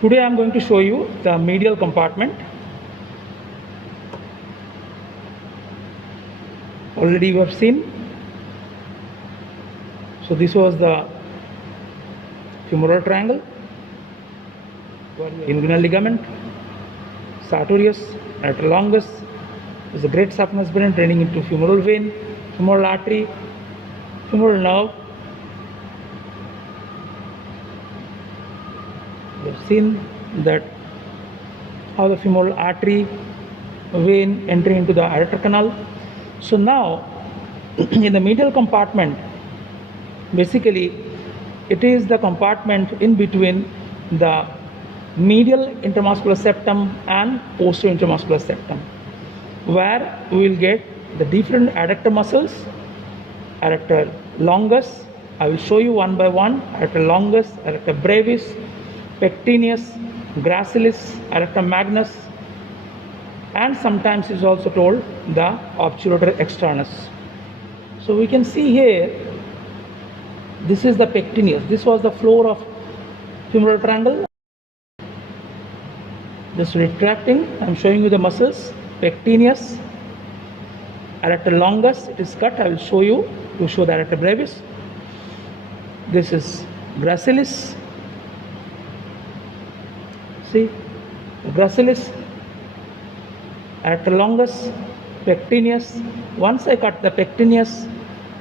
Today I am going to show you the medial compartment. Already you have seen. So this was the femoral triangle, inguinal ligament, sartorius, lateral longus. There is a great saphenous vein draining into femoral vein, femoral artery, femoral nerve. We have seen that how the femoral artery vein entering into the aortic canal. So now in the medial compartment, basically it is the compartment in between the medial intermuscular septum and posterior intermuscular septum, where we will get the different adductor muscles, adductor longus. I will show you one by one. Adductor longus, adductor brevis, pectineus, gracilis, adductor magnus, and sometimes is also told the obturator externus. So we can see here, this is the pectineus. This was the floor of femoral triangle. Just retracting, I am showing you the muscles. Pectineus, adductor longus, it is cut. I will show you to show the adductor brevis. This is gracilis. See, gracilis, adductor longus, pectineus. Once I cut the pectineus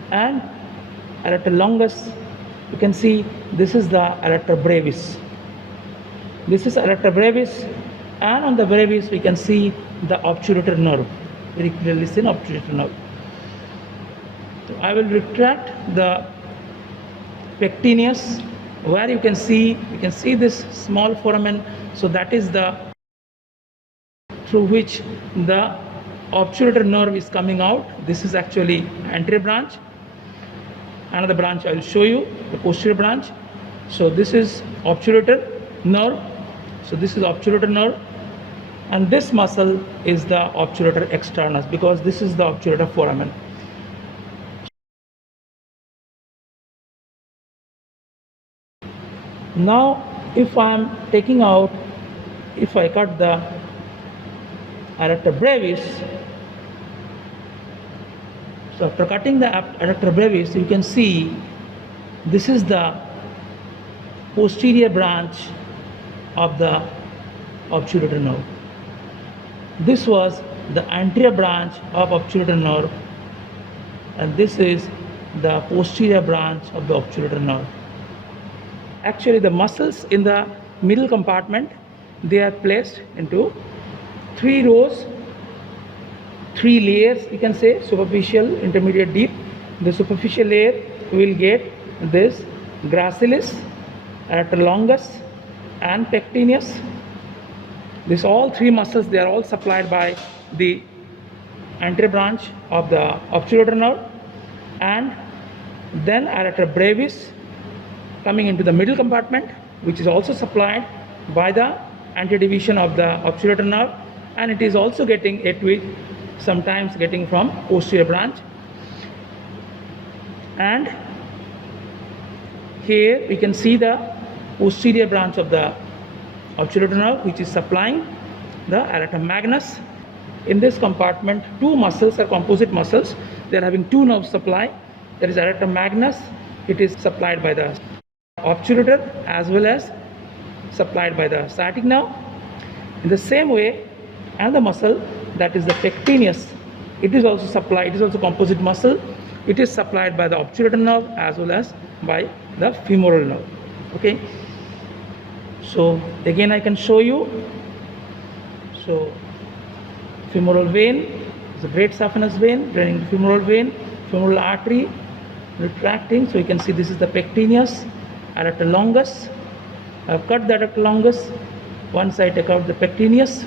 and adductor longus, you can see this is the adductor brevis. This is adductor brevis, and on the brevis we can see the obturator nerve. Very clearly seen obturator nerve. So I will retract the pectineus, where you can see this small foramen. So that is the through which the obturator nerve is coming out. This is actually anterior branch. Another branch I will show you, the posterior branch. So this is obturator nerve. So this is obturator nerve, and this muscle is the obturator externus, because this is the obturator foramen. Now if I am taking out, if I cut the adductor brevis, so after cutting the adductor brevis, you can see this is the posterior branch of the obturator nerve. This was the anterior branch of obturator nerve, and this is the posterior branch of the obturator nerve. Actually, the muscles in the middle compartment, they are placed into 3 rows, 3 layers, you can say, superficial, intermediate, deep. The superficial layer will get this gracilis, adductor longus, and pectineus. These all 3 muscles, they are all supplied by the anterior branch of the obturator nerve, and then adductor brevis coming into the middle compartment, which is also supplied by the anterior division of the obturator nerve, and it is also getting a twig, sometimes getting from posterior branch. And here we can see the posterior branch of the obturator nerve, which is supplying the adductor magnus. In this compartment, 2 muscles are composite muscles. They are having 2 nerve supply. There is adductor magnus. It is supplied by the obturator as well as supplied by the sciatic nerve. In the same way, another muscle, that is the pectineus, it is also supplied. It is also composite muscle. It is supplied by the obturator nerve as well as by the femoral nerve. Okay. So again I can show you. So femoral vein is a great saphenous vein draining the femoral vein, femoral artery retracting. So you can see this is the pectineus, adductor longus. I have cut the adductor longus. Once I take out the pectineus,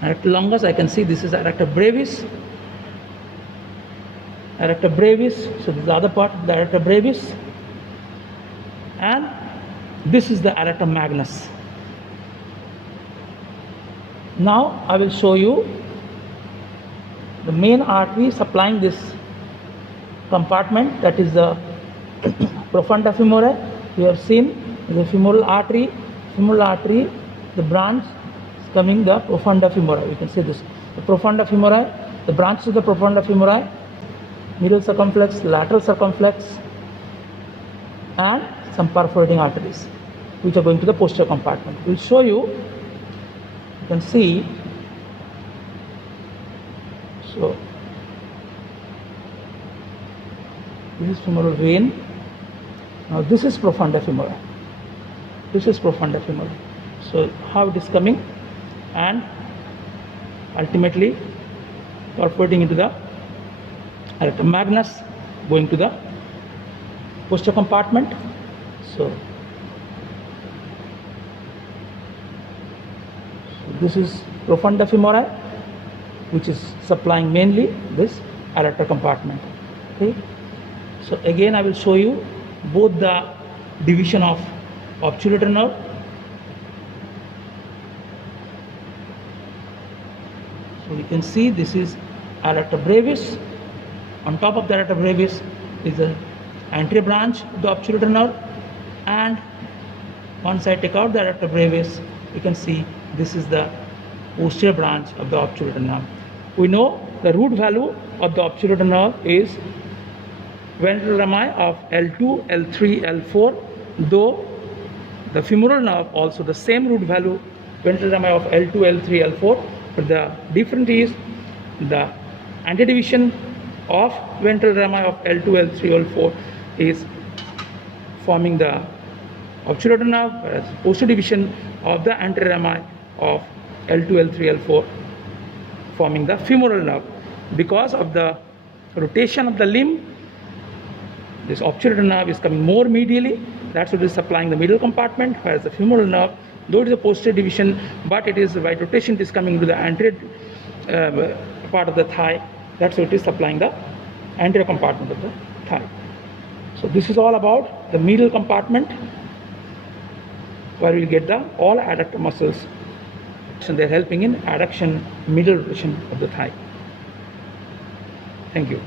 adductor longus, I can see this is adductor brevis. Adductor brevis, so this is the other part of the adductor brevis, and this is the adductor magnus. Now I will show you the main artery supplying this compartment, that is the profunda femoris. You have seen the femoral artery femoral artery, the branch is coming the profunda femori. You can say this. The profunda femori, the branch of the profunda femori, medial circumflex, lateral circumflex, and some perforating arteries which are going to the posterior compartment. We'll show you. You can see. So this is femoral vein. Now this is profunda femori. This is profunda femori. So how it is coming and ultimately perforating into the aorta magnus, going to the posterior compartment. So this is profunda femori, which is supplying mainly this aorta compartment. Okay. So again I will show you both the division of obturator nerve. So you can see this is aorta brevis. On top of the aorta brevis is the anterior branch of the obturator nerve, and once I take out the aorta brevis, you can see this is the posterior branch of the obturator nerve. We know the root value of the obturator nerve is ventral rami of L2, L3, L4, though the femoral nerve also the same root value, ventral rami of L2, L3, L4, but the difference is the antidivision of ventral rami of L2, L3, L4 is forming the obturator nerve, whereas posterior division of the anterior rami of L2, L3, L4 forming the femoral nerve. Because of the rotation of the limb, this obturator nerve is coming more medially. That's what is supplying the medial compartment, whereas the femoral nerve, though it is a posterior division, but it is by rotation it is coming to the anterior part of the thigh. That's what it is supplying the anterior compartment of the thigh. So this is all about the medial compartment, where we will get the all adductor muscles. So they are helping in adduction, medial rotation of the thigh. Thank you.